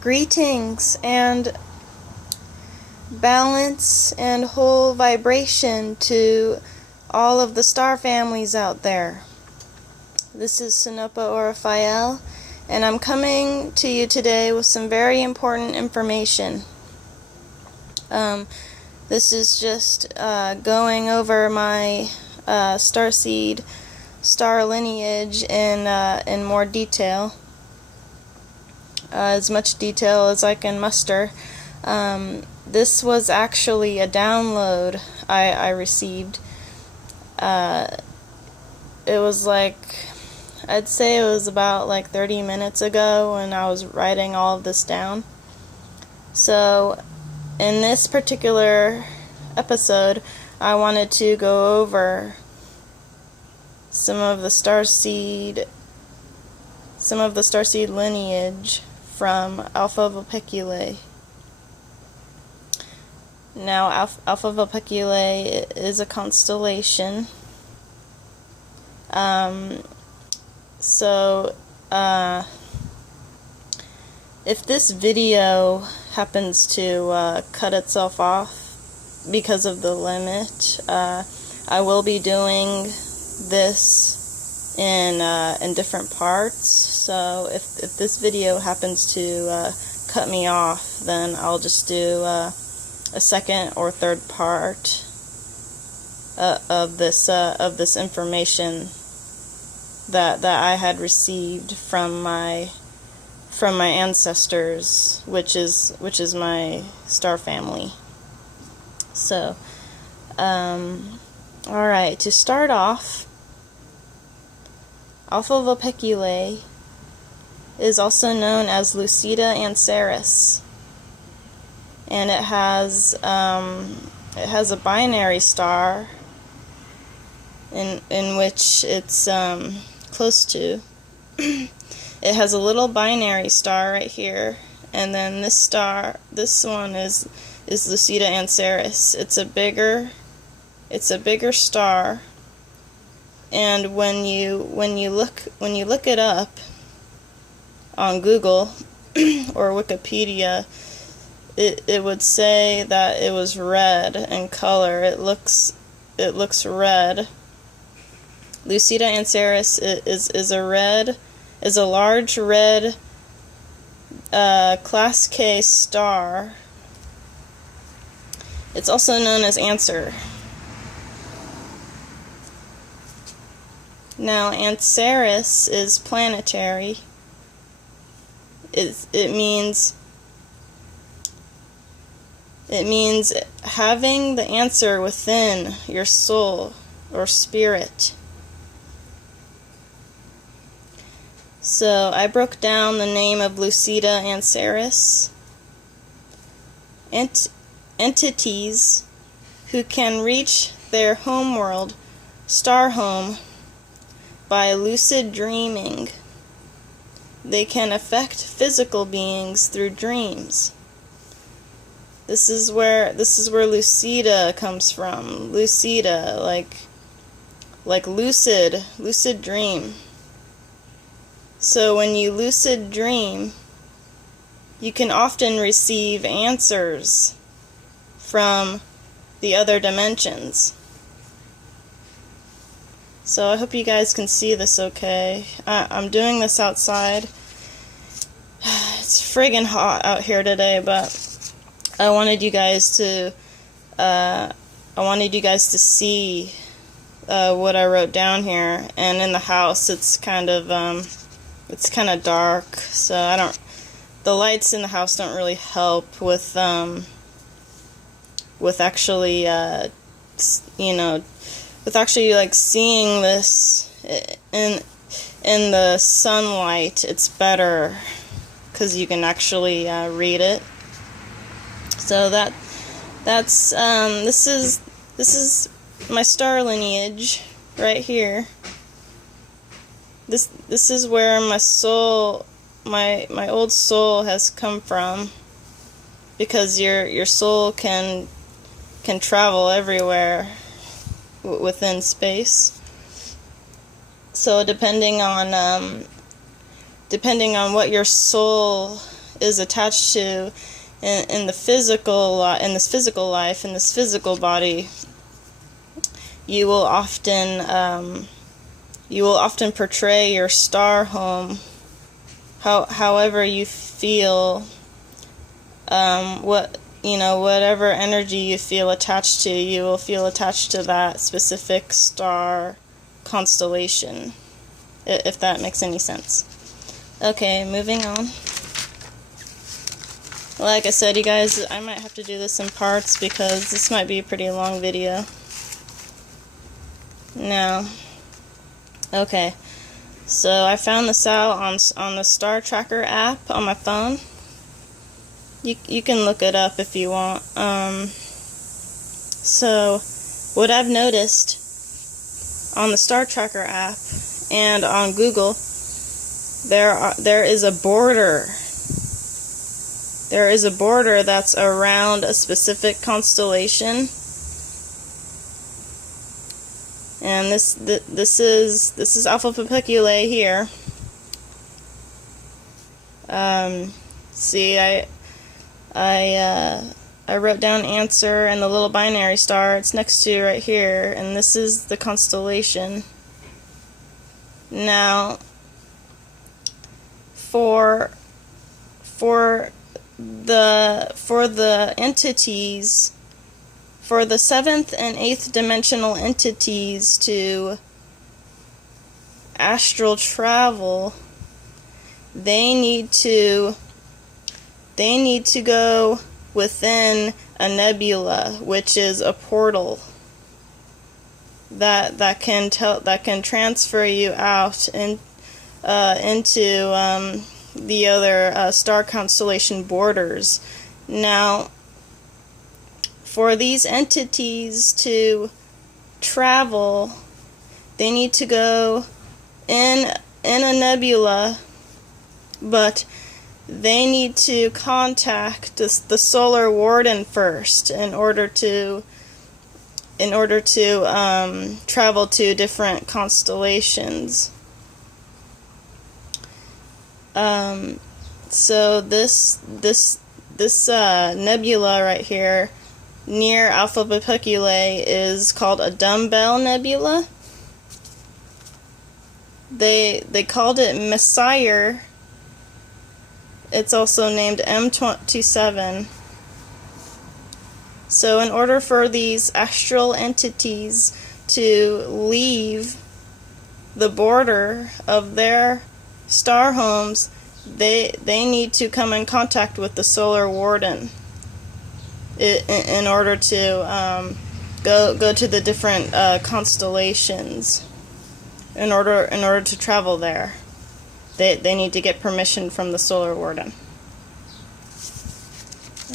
Greetings and balance and whole vibration to all of the star families out there. This is Sinopa Orifiel, and I'm coming to you today with some very important information. This is just going over my Starseed star lineage in more detail. As much detail as I can muster. This was actually a download I received. It was I'd say it was about 30 minutes ago when I was writing all of this down. So in this particular episode, I wanted to go over some of the Starseed lineage from Alpha Vulpeculae. Now, Alpha Vulpeculae is a constellation. If this video happens to cut itself off because of the limit, I will be doing this in different parts. So if this video happens to cut me off, then I'll just do a second or third part of this information that I had received from my ancestors, which is my star family. So, alright, to start off, Alpha Vulpeculae is also known as Lucida Anceris, and it has a binary star in which it's close to. It has a little binary star right here, and then this one is Lucida Anceris. It's a bigger star, and when you look it up on Google or Wikipedia, it would say that it was red in color. It looks red. Lucida Anceris is a large red Class K star. It's also known as Ancer. Now, Anceris is planetary. It means having the answer within your soul or spirit. So I broke down the name of Lucida Anceris. Entities who can reach their homeworld, star home, by lucid dreaming. They can affect physical beings through dreams. This is where Lucida comes from. Lucida, like lucid dream. So when you lucid dream, you can often receive answers from the other dimensions. So I hope you guys can see this okay. I'm doing this outside. It's friggin' hot out here today, but I wanted you guys to see what I wrote down here. And in the house, it's kind of dark, so the lights in the house don't really help with actually seeing this in the sunlight. It's better because you can actually read it. So this is my star lineage right here. This is where my soul, my old soul has come from, because your soul can travel everywhere within space. So depending on what your soul is attached to in the physical in this physical life, in this physical body, you will often portray your star home however you feel, whatever energy you feel attached to, you will feel attached to that specific star constellation, if that makes any sense. Okay, moving on. Like I said, you guys, I might have to do this in parts because this might be a pretty long video. Now, okay, so I found this out on the Star Tracker app on my phone. You can look it up if you want. So what I've noticed on the Star Tracker app and on Google, there is a border. There is a border that's around a specific constellation, and this is Alpha Vulpeculae here. See, I wrote down answer and the little binary star. It's next to right here, and this is the constellation. Now, for the entities, for the 7th and 8th dimensional entities to astral travel, they need to go within a nebula, which is a portal that can transfer you out into the other star constellation borders. Now, for these entities to travel, they need to go in a nebula, but they need to contact the solar warden first in order to travel to different constellations. So this nebula right here near Alpha Vulpeculae is called a dumbbell nebula. They called it Messiah. It's also named M27. So in order for these astral entities to leave the border of their star homes, they need to come in contact with the solar warden in order to go to the different constellations. In order to travel there, they need to get permission from the solar warden.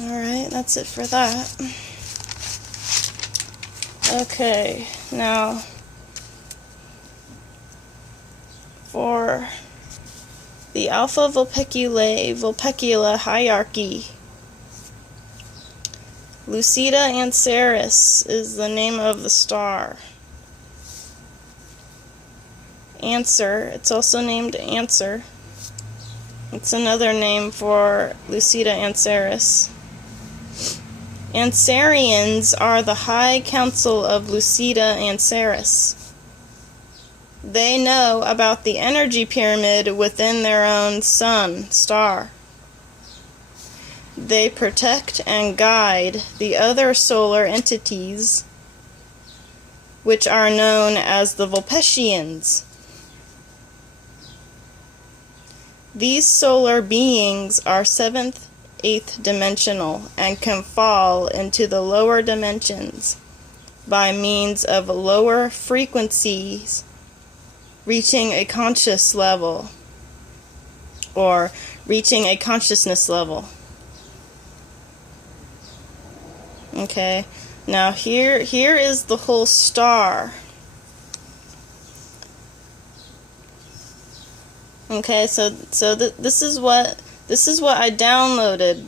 Alright, that's it for that. Okay, now for the Alpha Vulpecula Hierarchy, Lucida Anceris is the name of the star. Answer, it's also named Answer. It's another name for Lucida Anceris. Ansarians are the High Council of Lucida Anceris. They know about the energy pyramid within their own sun, star. They protect and guide the other solar entities, which are known as the Vulpecians. These solar beings are 7th, 8th dimensional and can fall into the lower dimensions by means of lower frequencies reaching a conscious level or reaching a consciousness level. Okay, now here is the whole star. Okay, so this is what I downloaded.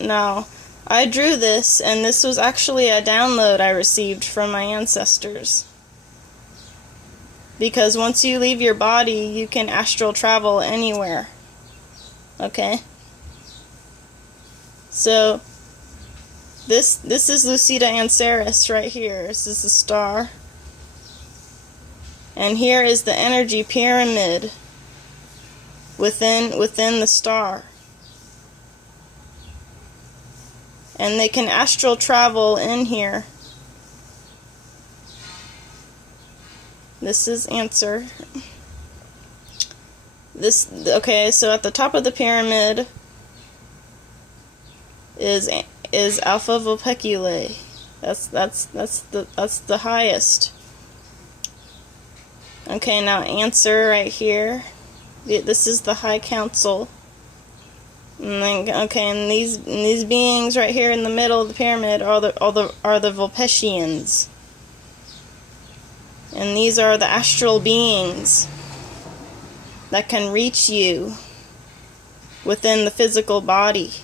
Now I drew this, and this was actually a download I received from my ancestors. because once you leave your body, you can astral travel anywhere. Okay? So, this is Lucida Anceris right here. This is the star. And here is the energy pyramid within the star. And they can astral travel in here. This is Answer. Okay, so at the top of the pyramid is Alpha Vulpeculae. That's the highest. Okay, now Answer right here. This is the High Council. And then, okay, and these beings right here in the middle of the pyramid are the Vulpecians. And these are the astral beings that can reach you within the physical body.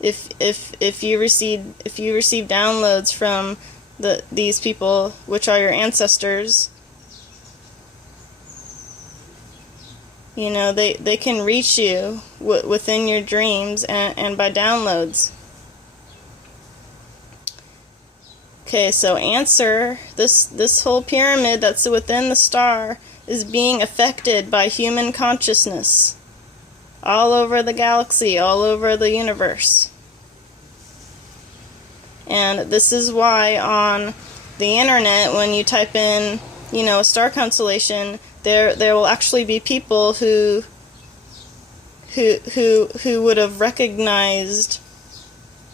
If you receive downloads from these people, which are your ancestors, you know, they can reach you within your dreams and by downloads. Okay, so Answer, this whole pyramid that's within the star is being affected by human consciousness all over the galaxy, all over the universe. And this is why on the internet, when you type in, you know, a star constellation, there will actually be people who would have recognized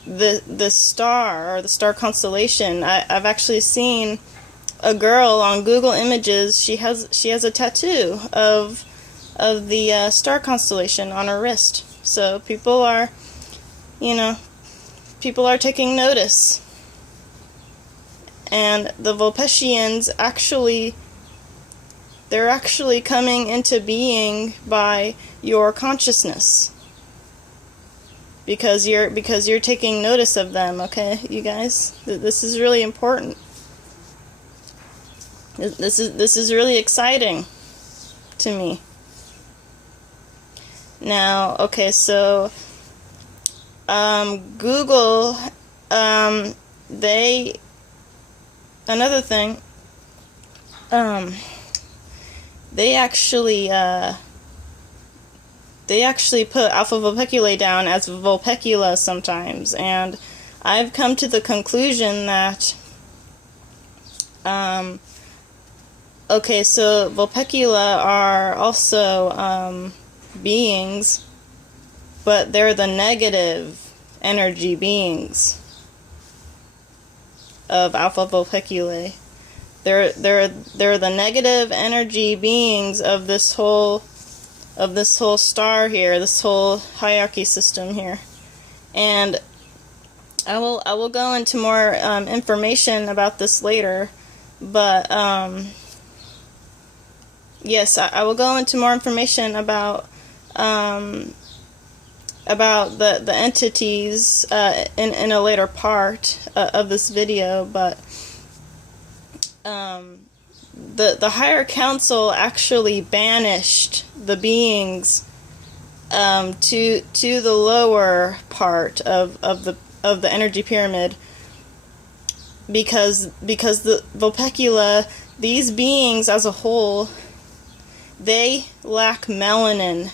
the star or the star constellation. I've actually seen a girl on Google Images. She has a tattoo of the star constellation on her wrist. So people are taking notice. And the Vulpecians they're actually coming into being by your consciousness. Because you're taking notice of them, okay, you guys? This is really important. This is really exciting to me. Now, okay, so Google, another thing, they actually put Alpha Vulpeculae down as Vulpecula sometimes, and I've come to the conclusion that, okay, so Vulpecula are also beings, but they're the negative energy beings of Alpha Vulpeculae. They're the negative energy beings of this whole star here, this whole hierarchy system here. And I will go into more information about this later, but yes, I will go into more information about the entities in a later part of this video, but the higher council actually banished the beings to the lower part of the energy pyramid, because the Vulpecula, these beings as a whole, they lack melanin.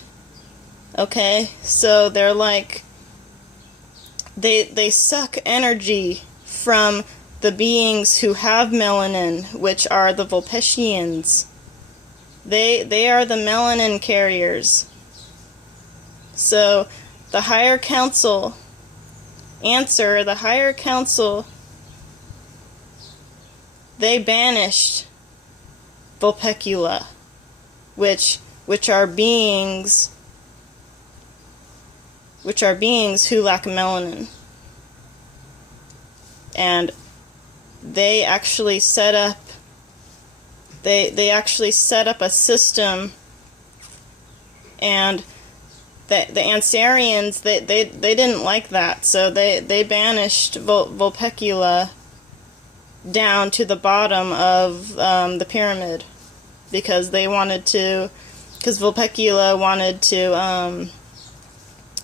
Okay, so they're like, they suck energy from the beings who have melanin, which are the Vulpecians. They are the melanin carriers. So the higher council, the higher council, they banished Vulpecula, which are beings who lack melanin. And they actually set up a system, and the Ansarians, they didn't like that, so they banished Vulpecula down to the bottom of the pyramid, because they wanted to, because Vulpecula wanted to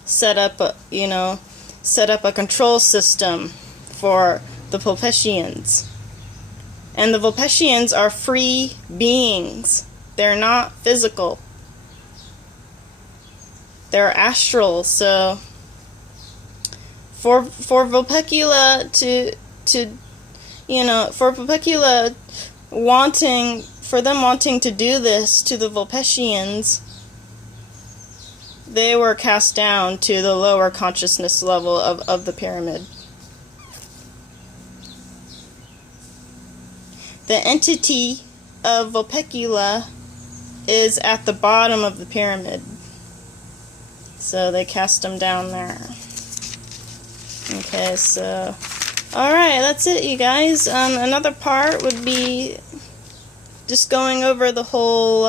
set up a control system for the Vulpecians. And the Vulpecians are free beings. They're not physical. They're astral. So for Vulpecula for Vulpecula wanting to do this to the Vulpecians, they were cast down to the lower consciousness level of the pyramid. The entity of Vulpecula is at the bottom of the pyramid. So they cast them down there. Okay, so alright, that's it, you guys. Another part would be just going over the whole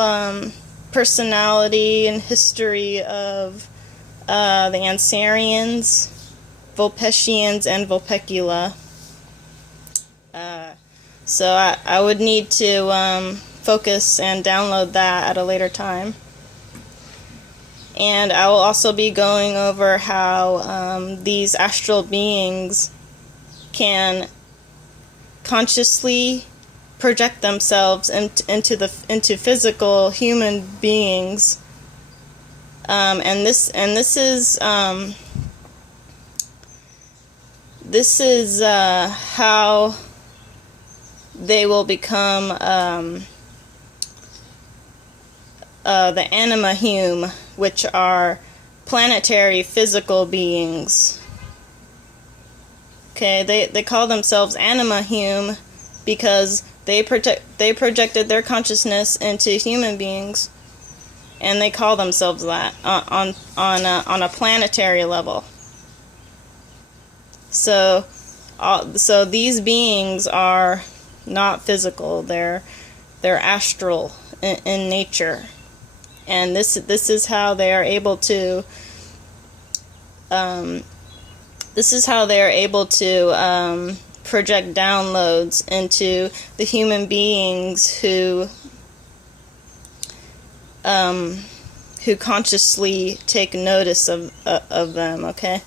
personality and history of the Ansarians, Vulpecians, and Vulpecula. So I would need to focus and download that at a later time. And I will also be going over how these astral beings can consciously project themselves into physical human beings, and this is how they will become the anima hume, which are planetary physical beings. Okay, they call themselves anima hume because they projected their consciousness into human beings, and they call themselves that on a planetary level. So these beings are not physical; they're astral in nature, and this is how they are able to. Project downloads into the human beings who consciously take notice of them. Okay,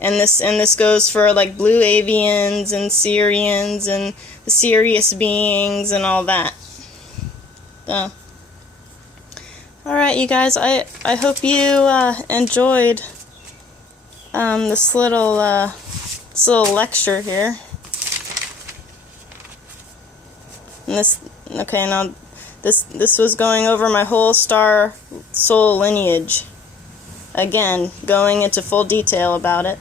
and this goes for like blue avians and Syrians and the Sirius beings and all that. So, all right, you guys, I hope you enjoyed this little lecture here. And this was going over my whole star soul lineage. Again, going into full detail about it.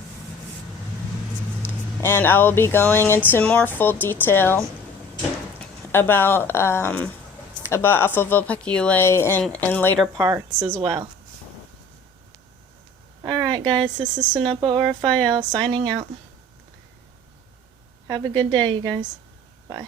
And I will be going into more full detail about Alpha Vulpeculae in later parts as well. Alright guys, this is Sunopa or Raphael signing out. Have a good day, you guys. Bye.